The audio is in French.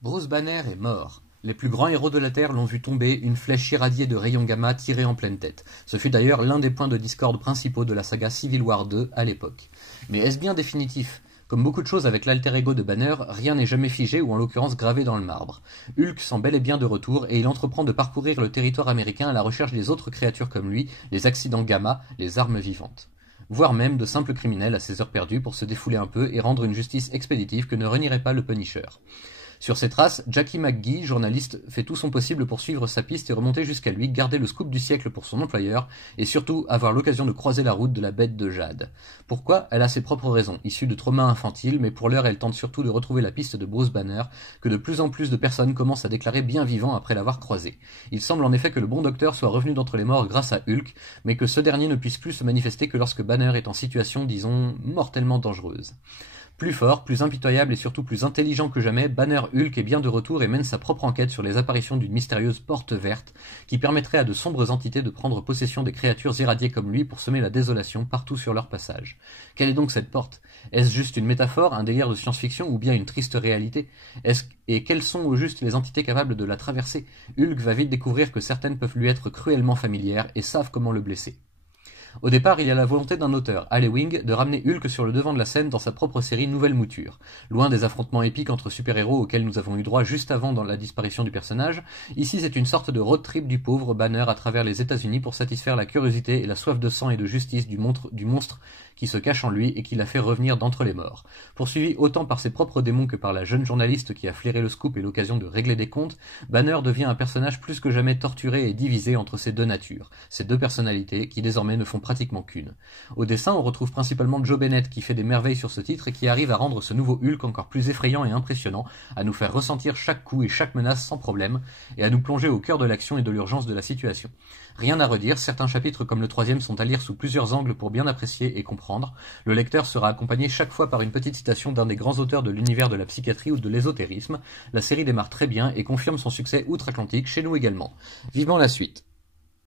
Bruce Banner est mort. Les plus grands héros de la Terre l'ont vu tomber, une flèche irradiée de rayons gamma tirée en pleine tête. Ce fut d'ailleurs l'un des points de discorde principaux de la saga Civil War 2 à l'époque. Mais est-ce bien définitif ? Comme beaucoup de choses avec l'alter ego de Banner, rien n'est jamais figé ou en l'occurrence gravé dans le marbre. Hulk sent bel et bien de retour et il entreprend de parcourir le territoire américain à la recherche des autres créatures comme lui, les accidents gamma, les armes vivantes. Voire même de simples criminels à ses heures perdues pour se défouler un peu et rendre une justice expéditive que ne renierait pas le Punisher. Sur ses traces, Jackie McGee, journaliste, fait tout son possible pour suivre sa piste et remonter jusqu'à lui, garder le scoop du siècle pour son employeur, et surtout avoir l'occasion de croiser la route de la bête de Jade. Pourquoi ? Elle a ses propres raisons, issues de traumas infantiles, mais pour l'heure elle tente surtout de retrouver la piste de Bruce Banner, que de plus en plus de personnes commencent à déclarer bien vivant après l'avoir croisé. Il semble en effet que le bon docteur soit revenu d'entre les morts grâce à Hulk, mais que ce dernier ne puisse plus se manifester que lorsque Banner est en situation, disons, mortellement dangereuse. Plus fort, plus impitoyable et surtout plus intelligent que jamais, Banner Hulk est bien de retour et mène sa propre enquête sur les apparitions d'une mystérieuse porte verte qui permettrait à de sombres entités de prendre possession des créatures irradiées comme lui pour semer la désolation partout sur leur passage. Quelle est donc cette porte ? Est-ce juste une métaphore, un délire de science-fiction ou bien une triste réalité ? Et quelles sont au juste les entités capables de la traverser ? Hulk va vite découvrir que certaines peuvent lui être cruellement familières et savent comment le blesser. Au départ, il y a la volonté d'un auteur, Al Ewing, de ramener Hulk sur le devant de la scène dans sa propre série Nouvelle Mouture. Loin des affrontements épiques entre super-héros auxquels nous avons eu droit juste avant dans la disparition du personnage, ici c'est une sorte de road trip du pauvre Banner à travers les États-Unis pour satisfaire la curiosité et la soif de sang et de justice du monstre qui se cache en lui et qui l'a fait revenir d'entre les morts. Poursuivi autant par ses propres démons que par la jeune journaliste qui a flairé le scoop et l'occasion de régler des comptes, Banner devient un personnage plus que jamais torturé et divisé entre ces deux natures, ces deux personnalités qui désormais ne font pratiquement qu'une. Au dessin, on retrouve principalement Joe Bennett qui fait des merveilles sur ce titre et qui arrive à rendre ce nouveau Hulk encore plus effrayant et impressionnant, à nous faire ressentir chaque coup et chaque menace sans problème, et à nous plonger au cœur de l'action et de l'urgence de la situation. Rien à redire, certains chapitres comme le 3e sont à lire sous plusieurs angles pour bien apprécier et comprendre. Le lecteur sera accompagné chaque fois par une petite citation d'un des grands auteurs de l'univers de la psychiatrie ou de l'ésotérisme. La série démarre très bien et confirme son succès outre-Atlantique chez nous également. Vivement la suite.